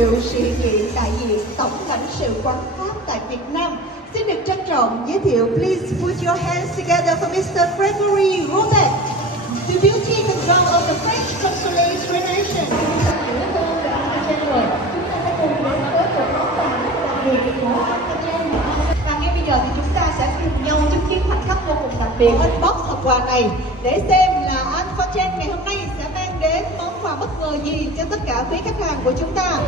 hiệu sự hiện diện đại diện Tổng lãnh sự quán Pháp tại Việt Nam. Xin được trân trọng giới thiệu, please put your hands together for Mr. Gregory Robert, the beauty and crown of the French Consulate Relation. Và ngay bây giờ thì chúng ta sẽ cùng nhau chứng kiến khoảnh khắc vô cùng đặc biệt box hộp quà này để xem là Anne Fortune ngày hôm nay sẽ mang đến món quà bất ngờ gì cho tất cả quý khách hàng của chúng ta.